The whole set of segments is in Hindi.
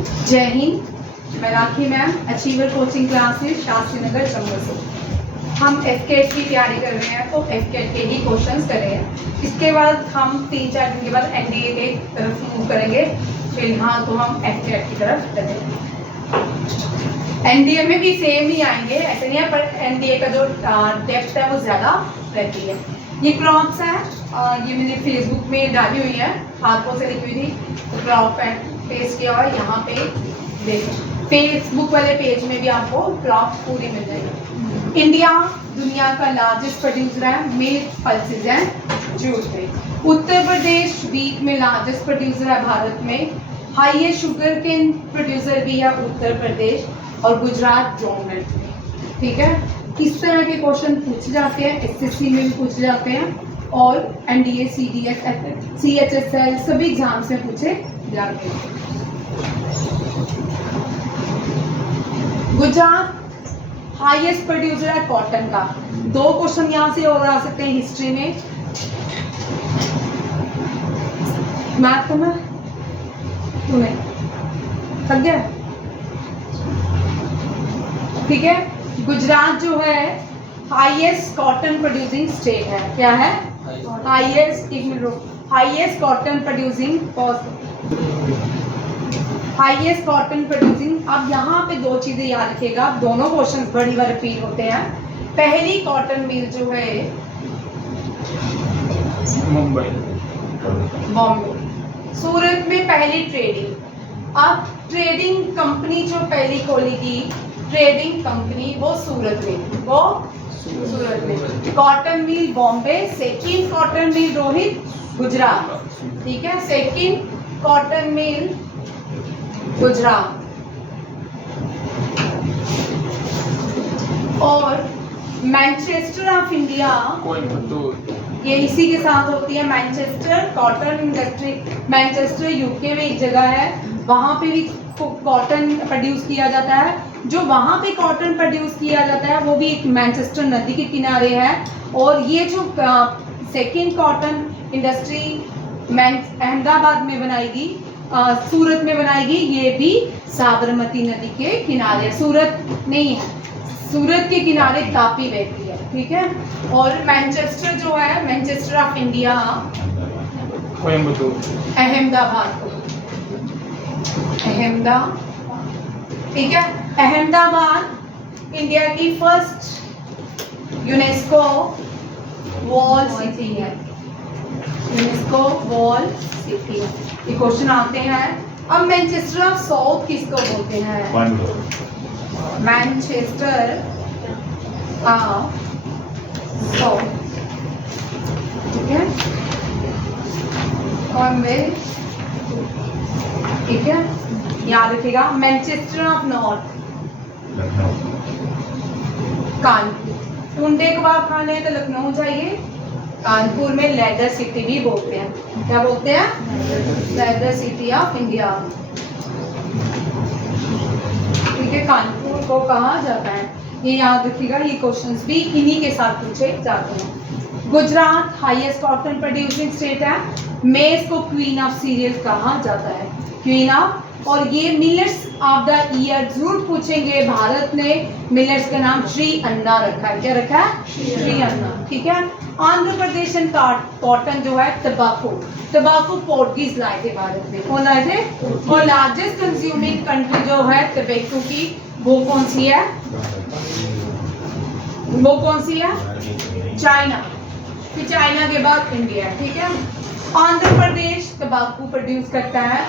जय हिंद, मैं Rakhi ma'am, achiever coaching classes Shastri Nagar Jammu से। हम एफकेट की तैयारी कर रहे हैं, तो एफकेट के ही क्वेश्चंस कर रहे हैं। इसके बाद हम 3-4 दिन के बाद एनडीए के तरफ मूव करेंगे। फिलहाल तो हम एफकेट की तरफ चलेंगे। एनडीए में भी सेम ही आएंगे, ऐसे नहीं है, पर एनडीए का जो डेप्थ है वो ज़्यादा रहती है। ये क्रॉप्स है, ये मैंने फेसबुक में डाली हुई है, हाथों से लिखी हुई थी, तो क्रॉप पेस्ट किया हुआ है। यहाँ पे देखो, फेसबुक वाले पेज में भी आपको क्रॉप पूरी मिल जाएगी। इंडिया दुनिया का लार्जेस्ट प्रोड्यूसर है मिल्क, पल्सेस एंड जूट में। उत्तर प्रदेश वीट में लार्जेस्ट प्रोड्यूसर है भारत में। हाईएस्ट शुगर केन प्रोड्यूसर भी है उत्तर प्रदेश, और गुजरात डोमिनेंट में। ठीक है, इस तरह के क्वेश्चन पूछे जाते हैं, एसएससी में भी पूछे जाते हैं, और एनडीए, सीडीएस, सीएचएसएल सभी एग्जाम्स में पूछे जाते हैं। गुजरात हाईएस्ट प्रोड्यूसर है कॉटन का। 2 क्वेश्चन यहाँ से और आ सकते हैं हिस्ट्री में। मैथ तो मैं तुम्हें थक गया। ठीक है, गुजरात जो है हाईएस्ट कॉटन प्रोड्यूसिंग स्टेट है। क्या है? हाईएस्ट, एक मिनट रुको, highest cotton producing, highest cotton producing. अब यहाँ पे 2 चीजें याद रखिएगा, दोनों क्वेश्चंस बड़ी बार रिपीट होते हैं। पहली कॉटन मिल जो है मुंबई, बॉम्बे। सूरत में पहली ट्रेडिंग। अब ट्रेडिंग कंपनी जो पहली खोली थी, ट्रेडिंग कंपनी, वो सूरत में, वो सूरत में। Cotton mill Bombay. Second cotton mill Rohit, Gujarat. ठीक है, सेकंड कॉटन मिल गुजरात। और मैनचेस्टर ऑफ इंडिया, कोयम्बतूर, ये इसी के साथ होती है। Manchester cotton industry, Manchester UK में एक जगह है, वहाँ पे भी कॉटन प्रोड्यूस किया जाता है। जो वहाँ पे कॉटन प्रोड्यूस किया जाता है वो भी एक मैनचेस्टर नदी के किनारे है। और ये जो सेकंड कॉटन इंडस्ट्री अहमदाबाद में बनाएगी, सूरत में बनाएगी, ये भी साबरमती नदी के किनारे। सूरत नहीं है, सूरत के किनारे तापी बहती है। ठीक है, और मैनचेस्टर जो है, Manchester of India Coimbatore, Ahmedabad, Ahmedabad. ठीक है, अहमदाबाद इंडिया की फर्स्ट यूनेस्को वॉल सिटी है, यूनेस्को वॉल सिटी। ये क्वेश्चन आते हैं। अब मैनचेस्टर ऑफ साउथ किसको बोलते हैं? Manchester of south. ठीक है, कॉमनवेल्थ। ठीक है, याद रखिएगा। Manchester of north, Kanpur. Tunday कबाब खाने हैं तो लखनऊ जाइए। कानपुर में लेदर सिटी भी बोलते हैं। क्या बोलते हैं? Leather city of India. ठीक है, कानपुर को कहा जाता है, ये याद रखिएगा। ये क्वेश्चंस भी इन्हीं के साथ पूछे जाते हैं। Gujarat highest cotton producing state है। मेज को क्वीन ऑफ सीरियल कहा जाता है, क्वीन ऑफ। और ये मिलेट्स ऑफ द ईयर जरूर पूछेंगे। भारत ने मिलेट्स का नाम श्री अन्ना रखा है। क्या रखा है? श्री अन्ना। ठीक है, आंध्र प्रदेश एंड कॉटन जो है तंबाकू, तंबाकू पोर्टुगीज लाए थे भारत में। कौन लाए थे? और लार्जेस्ट कंज्यूमिंग कंट्री जो है तंबाकू की, वो कौन सी है? वो कौन सी है? चाइना। फिर चाइना के बाद इंडिया। ठीक है, आंध्र प्रदेश तंबाकू प्रोड्यूस करता है।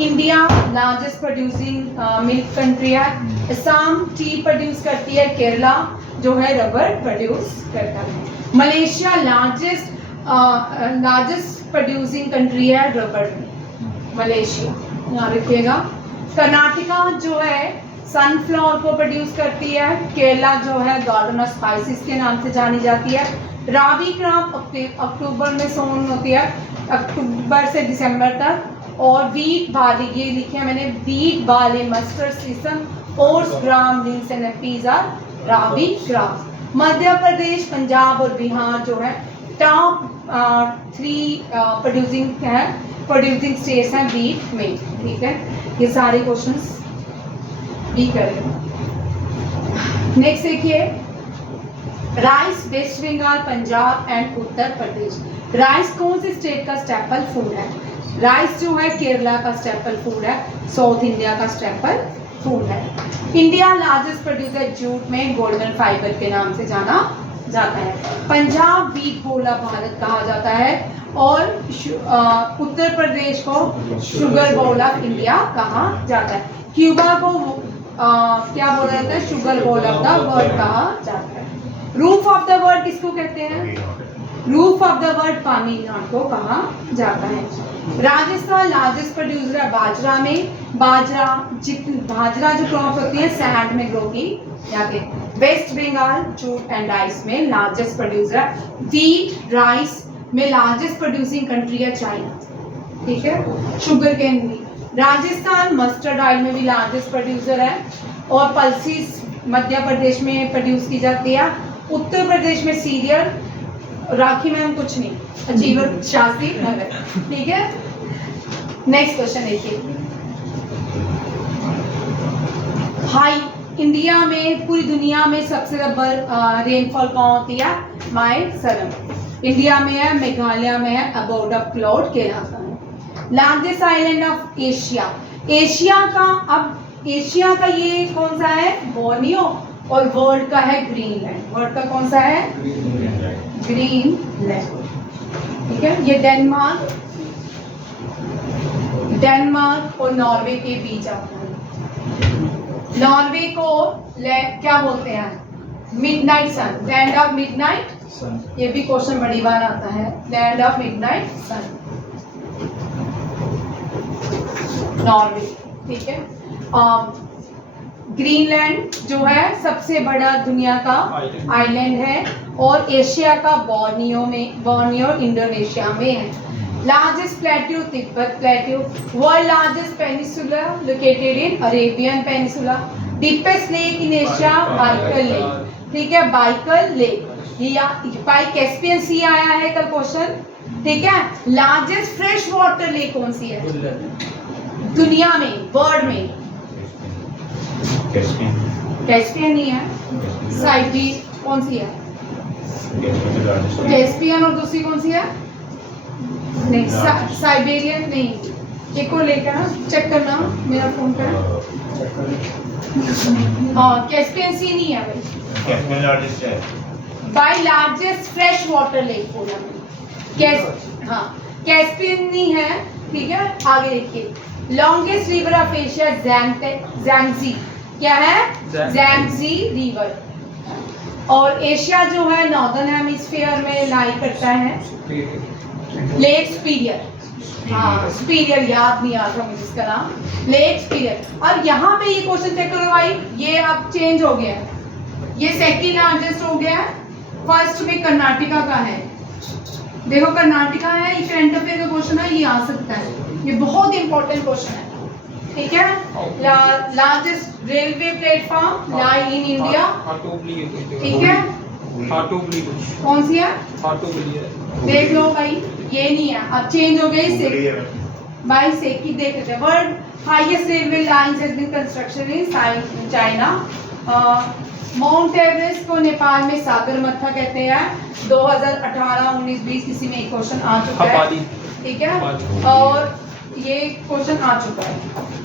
India largest producing milk country है। असम टी प्रोड्यूस करती है। केरला जो है रबर प्रोड्यूस करता है। मलेशिया लार्जेस्ट प्रोड्यूसिंग कंट्री है रबर में, मलेशिया, यहाँ रखिएगा। कर्नाटका जो है सनफ्लावर को प्रोड्यूस करती है। केरला जो है गार्डन ऑफ स्पाइसेस के नाम से जानी जाती है। राबी क्रॉप अक्टूबर में सोन होती है, अक्टूबर से दिसंबर तक। और वीट बार्ली, ये लिखे हैं मैंने, wheat barley mustard season, oats gram beans and peas are rabi crop. Madhya Pradesh, Punjab और बिहार जो है टॉप 3 प्रोड्यूसिंग स्टेट्स हैं वीट में। ठीक है, ये सारे क्वेश्चंस बी करेगा। नेक्स्ट देखिए, rice West Bengal, Punjab and Uttar Pradesh. Rice कौन से स्टेट का स्टेपल फूड है? राइस जो है केरला का स्टेपल फूड है, साउथ इंडिया का स्टेपल फूड है। इंडिया लार्जेस्ट प्रोड्यूसर जूट में गोल्डन फाइबर के नाम से जाना जाता है। पंजाब वीट बोला भारत कहा जाता है और उत्तर प्रदेश को शुगर बोल ऑफ इंडिया कहा जाता है। क्यूबा को क्या बोला जाता है? Sugar bowl of the world कहा जाता है। रूफ ऑफ द वर्ल्ड किसको कहते हैं? Roof of the world Tamil Nadu को कहा जाता है। राजस्थान लार्जेस्ट प्रोड्यूसर है बाजरा में। बाजरा जो क्रॉप होती है सैंड में ग्रो की जाती है। West Bengal jute and rice में लार्जेस्ट प्रोड्यूसर है। व्हीट राइस में लार्जेस्ट प्रोड्यूसिंग कंट्री है चाइना, ठीक है। शुगर केन भी। राजस्थान मस्टर्ड ऑयल में भी लार्जेस्ट प्रोड्यूसर है और पल्सीज मध्य प्रदेश में प्रोड्यूस की जाती है। उत्तर प्रदेश में सीरियल, राखी मैम कुछ नहीं, अचीवर शास्त्री नगर, ठीक है। नेक्स्ट क्वेश्चन देखिए, हाई इंडिया में पूरी दुनिया में सबसे ज्यादा रेनफॉल कहाँ होती है? मानसून इंडिया में है, मेघालय में है, अबाउट ऑफ क्लाउड कहलाता है। Largest island of Asia. Asia का ये कौन सा है? बोर्नियो। और वर्ल्ड का है ग्रीनलैंड। वर्ल्ड का कौन सा है? ग्रीनलैंड, ठीक है। ये डेनमार्क और नॉर्वे के बीच आता है। नॉर्वे को क्या बोलते हैं? Midnight sun, land of midnight sun. ये भी क्वेश्चन बड़ी बार आता है, land of midnight sun, Norway, ठीक है। ग्रीनलैंड जो है सबसे बड़ा दुनिया का आइलैंड है और एशिया का बोर्नियो इंडोनेशिया में है। Largest plateau Tibet plateau. World largest peninsula located in Arabian peninsula. Deepest lake in Asia Baikal lake, ठीक है, बाइकल लेक। बाई कैस्पियन सी आया है कल क्वेश्चन, ठीक है। लार्जेस्ट फ्रेश वाटर लेक कौन सी है दुनिया में, वर्ल्ड में? कैस्पियन नहीं है। साइबी कौन सी है? कैस्पियन और दूसरी कौन सी है? नहीं, साइबेरियन नहीं। एक को लेकर ना चेक करना मेरा फोन पर। कैस्पियन सी नहीं है भाई। कैस्पियन लार्जेस्ट है। By largest fresh water lake बोला। हाँ, कैस्पियन नहीं है, ठीक है। आगे देखिए, longest river of Asia Yangtze. क्या है? ज़्यांगजी रिवर। और एशिया जो है नॉर्दर्न हेमिस्फीयर में लाई करता है। Lake superior. हाँ, सुपीरियर याद नहीं आ रहा मुझे इसका नाम, लेक सुपीरियर। और यहाँ पे ये क्वेश्चन चेक करो भाई, ये अब चेंज हो गया है, ये सेकंड लार्जेस्ट हो गया है। फर्स्ट में कर्नाटका का है, देखो कर्नाटका है, ये करंट अफेयर का क्वेश्चन है, ये आ सकता है, ये बहुत इंपॉर्टेंट क्वेश्चन है, ठीक है। Largest railway platform lie in India, ठीक है। कौन सी है? देख लो भाई, ये नहीं है, अब चेंज हो गई भाई सेकी। देख लेते हैं, world highest railway lines has been construction in China. Mount Everest को नेपाल में सागरमाथा कहते हैं। 2018, 19, 20 किसी में एक क्वेश्चन आ चुका है, ठीक है। और ये क्वेश्चन आ चुका है,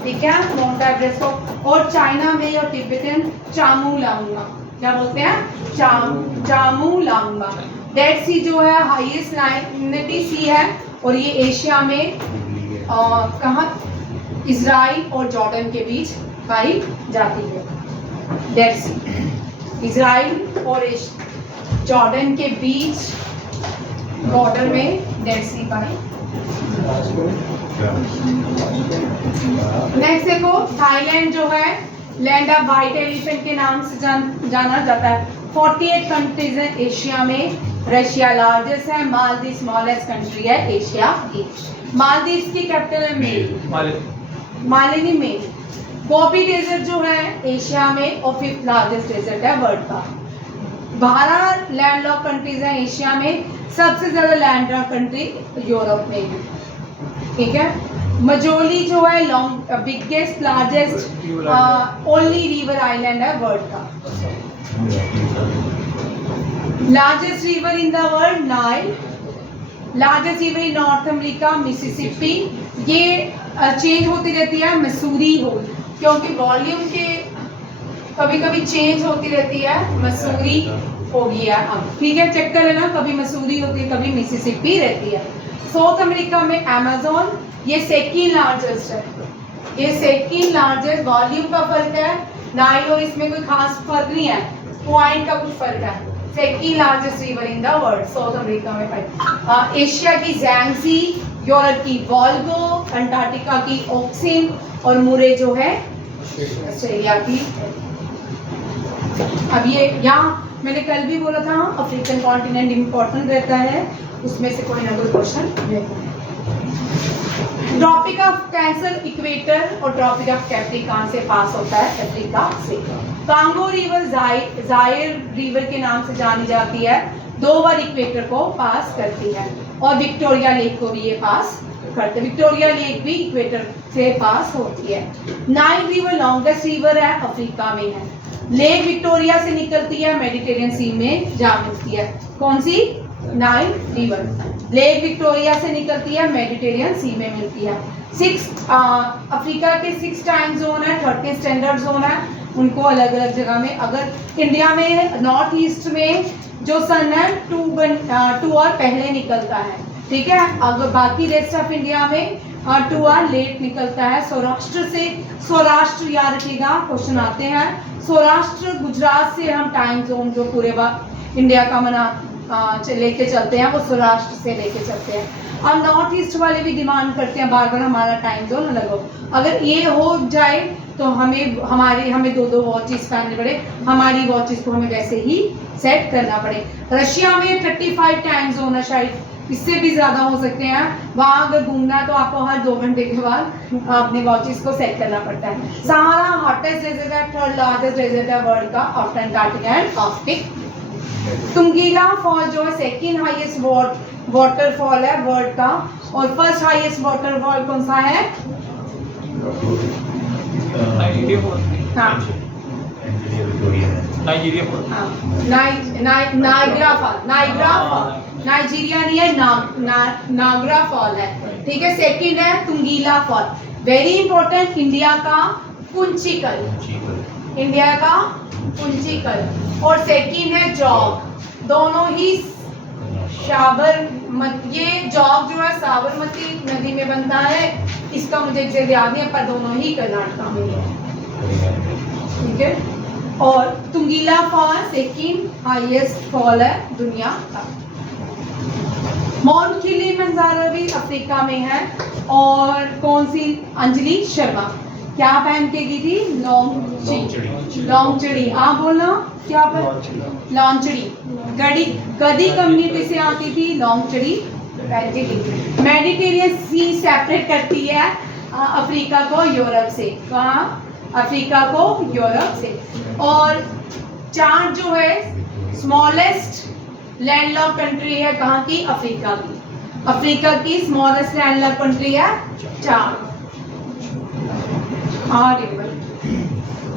ठीक है, माउंट एवरेस्ट को। और चाइना में और तिब्बतन चामुलांगा, क्या बोलते हैं? चामुलांगा। डेड सी जो है हाईएस्ट लाइनिटी सी है और ये एशिया में कहाँ? इजराइल और जॉर्डन के बीच पाई जाती है। डेड सी इजराइल और जॉर्डन के बीच बॉर्डर में डेड सी पाई। नेक्स्ट देखो, थाईलैंड जो है लैंड ऑफ व्हाइट एलिफेंट के नाम से जाना जाता है। 48 कंट्रीज है एशिया में, रशिया लार्जेस्ट है, मालदीव स्मॉलेस्ट कंट्री है एशिया की। मालदीव की कैपिटल है मालिनी में। गोबी डेजर्ट जो है एशिया में और 5th लार्जेस्ट डेजर्ट है वर्ल्ड का। 12 लैंडलॉक कंट्रीज हैं एशिया में, सबसे ज्यादा लैंडलॉक कंट्री यूरोप में है, ठीक है। मजोली जो है long biggest largest only river island है वर्ल्ड का। Largest river in the world Nile, largest river in north America Mississippi. ये चेंज होती रहती है, मसूरी हो, क्योंकि वॉल्यूम के कभी कभी चेंज होती रहती है, मसूरी हो गया अब, ठीक है, चेक कर लेना, कभी मसूरी होती है कभी मिसिसिपी रहती है। साउथ अमेरिका में अमेज़न, ये सेकंड लार्जेस्ट है, ये सेकंड लार्जेस्ट, वॉल्यूम का फर्क है, नाइल और इसमें कोई खास फर्क नहीं है, पॉइंट का कुछ फर्क है। Second largest river in the world south America में पाई। एशिया की ज़ैंगसी, यूरोप की वोल्गो, अंटार्कटिका की ओक्सिन और मुरे जो है ऑस्ट्रेलिया की। अब ये यहाँ मैंने कल भी बोला था अफ्रीकन कॉन्टिनेंट इम्पोर्टेंट रहता है, उसमें से कोई ना कोई क्वेश्चन रहता है। ट्रॉपिक ऑफ कैंसर इक्वेटर और ट्रॉपिक ऑफ कैप्रिकॉर्न से पास होता है, अफ्रीका से। कांगो रिवर जायर रिवर के नाम से जानी जाती है, 2 बार इक्वेटर को पास करती है, और विक्टोरिया लेक को भी ये पास करते हैं, विक्टोरिया लेक भी इक्वेटर से पास होती है। नाइल रिवर लॉन्गेस्ट रिवर है, अफ्रीका में है। लेक विक्टोरिया से निकलती है, मेडिटेरियन सी में जा मिलती है। कौन सी? नाइल रिवर लेक विक्टोरिया से निकलती है, मेडिटेरियन सी में मिलती है। अफ्रीका के 6 टाइम जोन है, 30 स्टैंडर्ड जोन है, उनको अलग अलग जगह में। अगर इंडिया में नॉर्थ ईस्ट में जो सन है 2 आवर पहले निकलता है, ठीक है, अगर बाकी रेस्ट ऑफ इंडिया में 2 आवर लेट निकलता है। सौराष्ट्र से, सौराष्ट्र याद रखिएगा, क्वेश्चन आते हैं, सौराष्ट्र गुजरात से हम टाइम जोन जो पूरे इंडिया का लेके चलते हैं, वो सौराष्ट्र से लेके चलते हैं। और नॉर्थ ईस्ट वाले भी डिमांड करते हैं बार बार हमारा टाइम जोन अलग हो। अगर ये हो जाए तो हमें 2 वॉचेस पहनने पड़े, हमारी वॉचेस को हमें वैसे ही सेट करना पड़े। रशिया में 35 टाइम जोन है, शायद इससे भी ज़्यादा हो सकते हैं। वहाँ अगर घूमना है तो आपको हर 2 घंटे के बाद अपने वॉचेस को सेट करना पड़ता है। सहारा हॉटेस्ट डेजर्ट है, 3rd लार्जेस्ट डेजर्ट है वर्ल्ड का आफ्टर अंटार्कटिका एंड आर्कटिक। तुंगीला फॉल जो है 2nd हाईएस्ट वाटरफॉल है वर्ल्ड का, और 1st हाईएस्ट वाटरफॉल कौन सा है? नाइग्रा फॉल, नाइजीरिया नहीं है, नागरा फॉल है, ठीक है। 2nd है तुंगीला फॉल, वेरी इंपॉर्टेंट, इंडिया का कुंचिकल, इंडिया का कुंचिकल। और 2nd है जॉग, दोनों ही ये जॉग जो है साबरमती नदी में बनता है, इसका मुझे एग्जैक्ट याद नहीं है, पर दोनों ही कर्नाटका में है, ठीक है। और तुंगीला फॉल 2nd हाईएस्ट फॉल है दुनिया का। माउंट किलिमंजारो भी अफ्रीका में है। और कौन सी? अंजलि शर्मा क्या पहन के गई थी? लॉन्चड़ी, आप बोलना क्या पर? लॉन्चड़ी, गदी कम्युनिटी से आती थी, लॉन्चड़ी पहन के गई। मेडिटेरियन सी सेपरेट करती है अफ्रीका को यूरोप से, कहाँ? अफ्रीका को यूरोप से। और चार जो है स्मॉलेस्ट लैंडलॉक कंट्री है, कहाँ की? अफ्रीका की। अफ्रीका की स्मॉलेस्ट लैंडलॉक कंट्री है चार।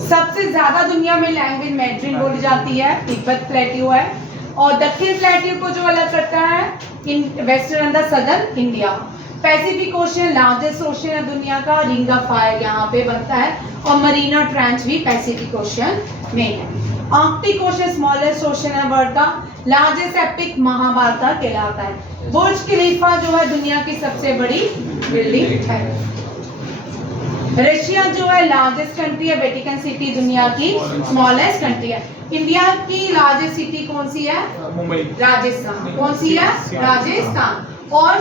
सबसे ज्यादा दुनिया में लैंग्वेज मैड्रिन बोली जाती है, तिब्बत प्लेट्यू है। और दक्षिण प्लेट्यू को जो अलग करता है in western and the southern India. Pacific ocean largest ocean है दुनिया का, रिंग ऑफ फायर यहाँ पे बनता है। और मरीना ट्रेंच भी पैसिफिक ओशन में है। आर्कटिक ओशन स्मॉलेस्ट ओशन है वर्ल्ड का, लार्जेस्ट एपिक महाभारत कहलाता है। बुर्ज खलीफा जो है दुनिया की सबसे बड़ी बिल्डिंग है। रशिया जो है लार्जेस्ट कंट्री है, वेटिकन सिटी दुनिया की स्मॉलेस्ट कंट्री है। इंडिया की लार्जेस्ट सिटी कौन सी है? मुंबई। राजस्थान। कौन सी है? राजस्थान। और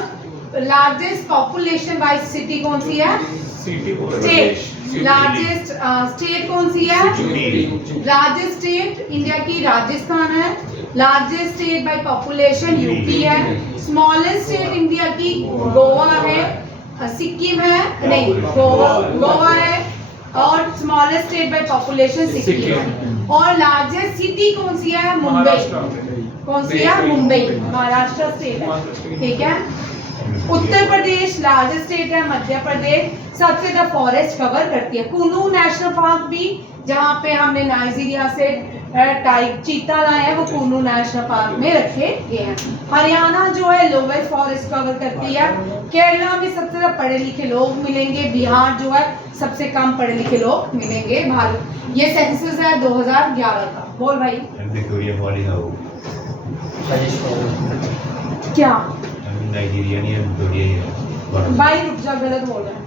लार्जेस्ट पॉपुलेशन वाइज सिटी कौन सी है? स्टेट। लार्जेस्ट स्टेट कौन सी है? लार्जेस्ट स्टेट इंडिया की राजस्थान है। Largest state by population UP है। स्मॉलेस्ट स्टेट इंडिया की गोवा है, सिक्किम है, नहीं गोवा है। और smallest state by population Sikkim है। और लार्जेस्ट सिटी कौन सी है? मुंबई। कौन सी है? मुंबई, महाराष्ट्र स्टेट है, ठीक है। उत्तर प्रदेश लार्जेस्ट स्टेट है, मध्य प्रदेश सबसे ज़्यादा फॉरेस्ट कवर करती है। कुनू नेशनल पार्क भी, जहाँ पे हमने नाइजीरिया से चीता लाए हैं, वो कुनू नेशनल पार्क में रखे गए हैं। हरियाणा जो है लोवेस्ट फॉरेस्ट कवर करती है। केरला में सबसे ज़्यादा पढ़े लिखे लोग मिलेंगे। बिहार जो है सबसे कम पढ़े लिखे लोग मिलेंगे। भारत ये सेंसस है 2011 का। बोल भाई विक्टोरिया फॉल इज हाउ क्या नाइजीरिया नहीं है, विक्टोरिया ही है। भाई रुक जा, गलत बोल रहा है,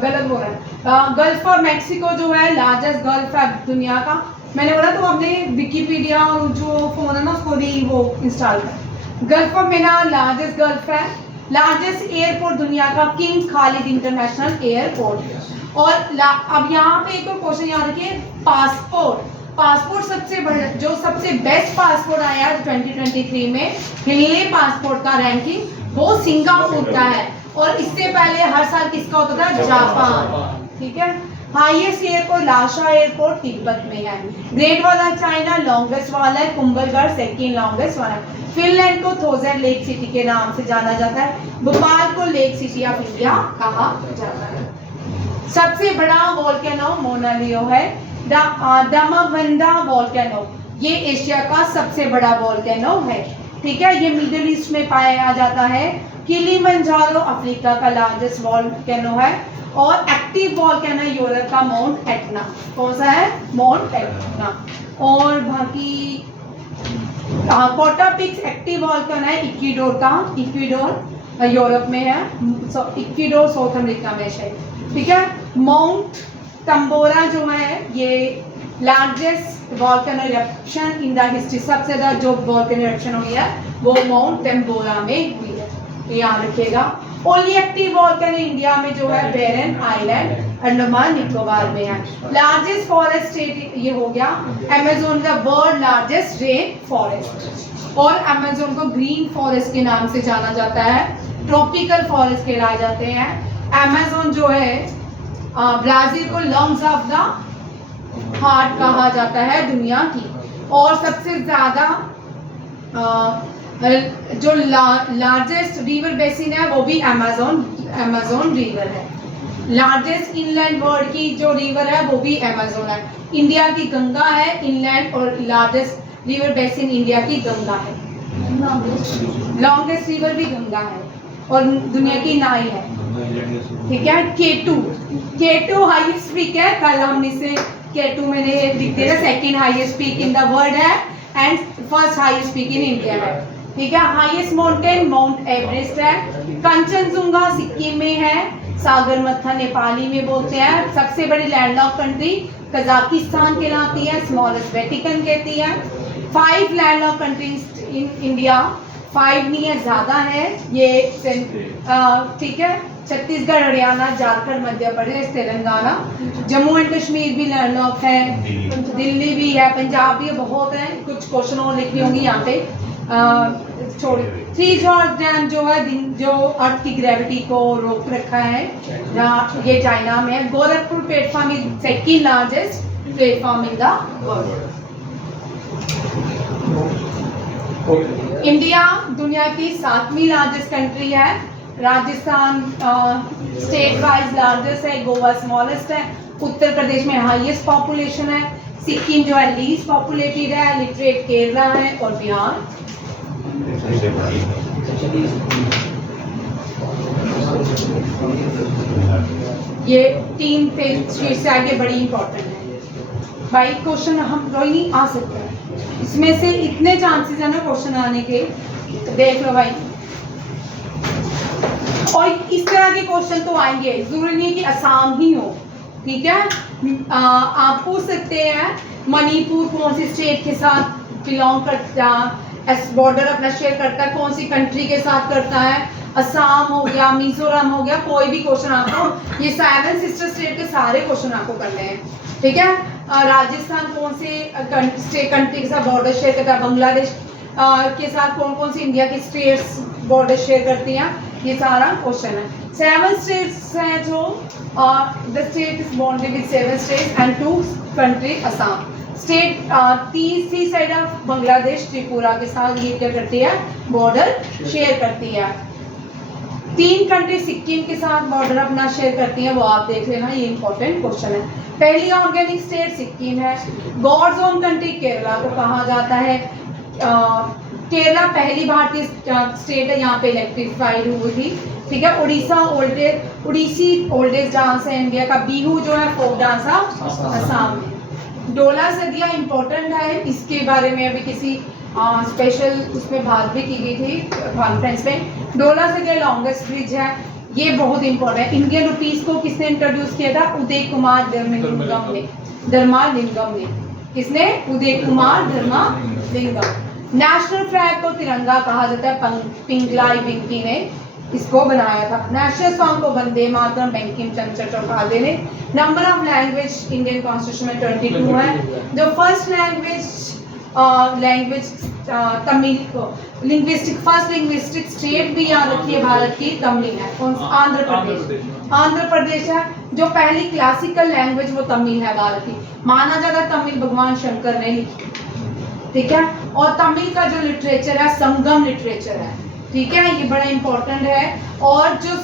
गलत बोल रहा है। गल्फ ऑफ मैक्सिको जो है लार्जेस्ट गल्फ है दुनिया का। मैंने बोला तो हमने विकिपीडिया और जो फोन है ना उसको भी वो इंस्टॉल कर। Gulf of Meena largest gulf है। लार्जेस्ट एयरपोर्ट दुनिया का किंग खालिद इंटरनेशनल एयरपोर्ट। और अब यहाँ पे एक और क्वेश्चन याद रखिए, पासपोर्ट सबसे बड़ा जो सबसे बेस्ट पासपोर्ट आया है 2023 में हिलने पासपोर्ट का रैंकिंग, वो सिंगापुर का है। और इससे पहले हर साल किसका होता था? जापान। ठीक है। हाईएस्ट एयरपोर्ट लाशा एयरपोर्ट तिब्बत में है। Great wall of China longest wall है। कुंभलगढ़ सेकेंड लॉन्गेस्ट वॉल है। फिनलैंड को थोजेन लेक सिटी के नाम से जाना जाता है। भोपाल को लेक सिटी ऑफ इंडिया कहा जाता है। सबसे बड़ा वोल्केनो मोना लियो है। दमावंदा वोल्केनो ये एशिया का सबसे बड़ा वोल्केनो है। ठीक है, ये मिडिल ईस्ट में पाया जाता है। किलिमंजारो अफ्रीका का लार्जेस्ट वोल्केनो है। और एक्टिव वोल्केनो यूरोप का माउंट एटना। कौन सा है? Mount Etna. और बाकी पोटापिक्स एक्टिव वोल्केनो है इक्वाडोर का। इक्वाडोर यूरोप में है। इक्वाडोर साउथ अमेरिका में है। ठीक है। माउंट तंबोरा जो है ये largest volcano eruption in the history. सबसे ज़्यादा जो वोल्केनो इरप्शन हुई है वो माउंट तंबोरा में हुई है, याद रखिएगा। ओनली एक्टिव वोल्केनो इंडिया में जो है बेरन आइलैंड अंडमान निकोबार में है। लार्जेस्ट फॉरेस्ट स्टेट ये हो गया। अमेज़न का वर्ल्ड लार्जेस्ट रेन फॉरेस्ट। और अमेज़न को ग्रीन फॉरेस्ट के नाम से जाना जाता है। ट्रॉपिकल फॉरेस्ट कहलाए जाते हैं। अमेज़न जो है ब्राजील को लंग्स ऑफ द हार्ट कहा जाता है दुनिया की। और सबसे ज़्यादा जो लार्जेस्ट रिवर बेसिन है वो भी अमेज़न रिवर है। लार्जेस्ट इनलैंड वर्ल्ड की जो रिवर है वो भी अमेज़न है। इंडिया की गंगा है इनलैंड, और लार्जेस्ट रिवर बेसिन इंडिया की गंगा है। लॉन्गेस्ट रिवर भी गंगा है और दुनिया की नाइल है। ठीक है। K2 हाईएस्ट पीक है। कल हमने से K2 मैंने लिख दिया, second highest peak in the world है and first highest peak in India है। ठीक है। हाईएस्ट माउंटेन माउंट एवरेस्ट है। कंचनजुंगा सिक्किम में है। सागरमथा नेपाली में बोलते हैं। सबसे बड़ी लैंडलॉक कंट्री कजाकिस्तान कहलाती है। स्मॉलेस्ट वेटिकन कहती है। 5 लैंडलॉक कंट्रीज इन इंडिया, 5 नहीं है, ज़्यादा है ये। ठीक है। छत्तीसगढ़, हरियाणा, झारखंड, मध्य प्रदेश, तेलंगाना, जम्मू एंड कश्मीर भी लैंडलॉक है। दिल्ली भी है, पंजाब भी है, बहुत है। कुछ क्वेश्चन और लिखी होंगी यहाँ पे। छोड़िए। 3 जॉर्ज डैम जो है जो अर्थ की ग्रेविटी को रोक रखा है, जहाँ ये चाइना में है। Gorakhpur platform is second largest platform in the world. India दुनिया की 7वीं लार्जेस्ट कंट्री है। राजस्थान स्टेट वाइज लार्जेस्ट है। गोवा स्मॉलेस्ट है। उत्तर प्रदेश में हाईएस्ट पॉपुलेशन है। सिक्किम जो है लीस्ट पॉपुलेटेड है। लिटरेट केरला है और बिहार। ये 3 शीट से आगे बड़ी इंपॉर्टेंट है भाई। क्वेश्चन हम नहीं आ सकते हैं इसमें से, इतने चांसेस है ना क्वेश्चन आने के, देख लो भाई। और इस तरह के क्वेश्चन तो आएंगे, जरूरी नहीं है कि आसाम ही हो। ठीक है। आप पूछ सकते हैं मणिपुर कौन सी स्टेट के साथ बिलोंग करता, बॉर्डर अपना शेयर करता है, कौन सी कंट्री के साथ करता है। असम हो गया, मिजोरम हो गया, कोई भी क्वेश्चन आपको, ये 7 सिस्टर स्टेट के सारे क्वेश्चन आपको करने हैं। ठीक है। राजस्थान कौन से कंट्री के साथ बॉर्डर शेयर करता है, बांग्लादेश के साथ कौन कौन सी इंडिया की स्टेट्स बॉर्डर शेयर करती हैं, ये सारा क्वेश्चन है। 7 स्टेट्स हैं जो the state is bounded with 7 states and 2 country Assam. State तीसरी साइड ऑफ बांग्लादेश त्रिपुरा के साथ ये क्या करती है, बॉर्डर शेयर करती है। 3 कंट्री सिक्किम के साथ बॉर्डर अपना शेयर करती हैं, वो आप देख लेना, ये इंपॉर्टेंट क्वेश्चन है। पहली ऑर्गेनिक स्टेट सिक्किम है। गॉड्स ओन कंट्री केरला को कहा जाता है। केरला पहली भारतीय स्टेट है, यहाँ पे इलेक्ट्रीफाइड हुई थी, ठीक है। उड़ीसी ओल्डेस्ट डांस है इंडिया का। बिहू जो है फोक डांस है असम में। डोला सदिया इंपॉर्टेंट है, इसके बारे में अभी किसी स्पेशल उसमें बात भी की गई थी कॉन्फ्रेंस में। डोला सदिया लॉन्गेस्ट ब्रिज है, ये बहुत इंपॉर्टेंट है। इंडियन रुपीस को किसने इंट्रोड्यूस किया था? उदय कुमार धर्मालिंगम ने। किसने? उदय कुमार धर्मालिंगम। नेशनल फ्लैग को तिरंगा कहा जाता है, पिंगलाई वेंकी ने इसको बनाया था। नेशनल सॉन्ग को वंदे मातरम बंकिम चंद्र चटर्जी ने। Number of language Indian constitution में 22 है। जो फर्स्ट लैंग्वेज तमिल को फर्स्ट लिंग्विस्टिक स्टेट भी याद रखिए भारत की, तमिल है। आंध्र प्रदेश है। जो पहली क्लासिकल लैंग्वेज वो तमिल है भारत की, माना जाता है तमिल भगवान शंकर ने लिखी, ठीक है। और तमिल का जो लिटरेचर है संगम लिटरेचर है, ठीक है, ये बड़ा इंपॉर्टेंट है। और जो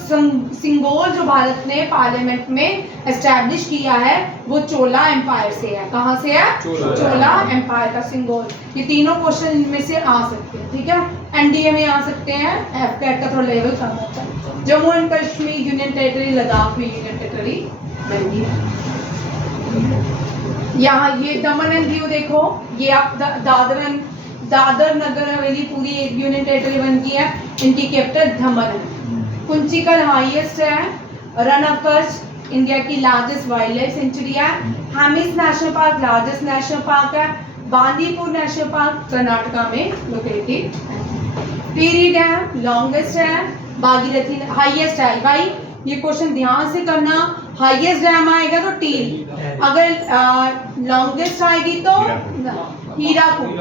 सिंगोल जो भारत ने पार्लियामेंट में एस्टैब्लिश किया है वो चोला एम्पायर से है। कहाँ से है? चोला एम्पायर का सिंगोल। ये तीनों क्वेश्चन इनमें से आ सकते हैं, ठीक है। एनडीए में आ सकते हैं, एफकेट का थोड़ा लेवल कम होता है। Jammu and Kashmir union territory, Ladakh भी यूनियन टेरिटरी बन है। यहाँ ये दमन एंड दीव देखो, ये आप दादर नगर हवेली पूरी एक यूनियन टेरिटरी बन गई है। इनकी कैपिटल दमन है। कुंचिकल हाईएस्ट है। रन ऑफ कच्छ इंडिया की लार्जेस्ट वाइल्ड लाइफ सेंचुरी है। Hemis national park largest national park है। बांदीपुर नेशनल पार्क कर्नाटका में लोकेटेड है। टिहरी डैम लॉन्गेस्ट है। भागीरथी हाईएस्ट है। भाई ये क्वेश्चन ध्यान से करना, हाईएस्ट डैम आएगा तो टिहरी, अगर लॉन्गेस्ट आएगी तो हीराकुद।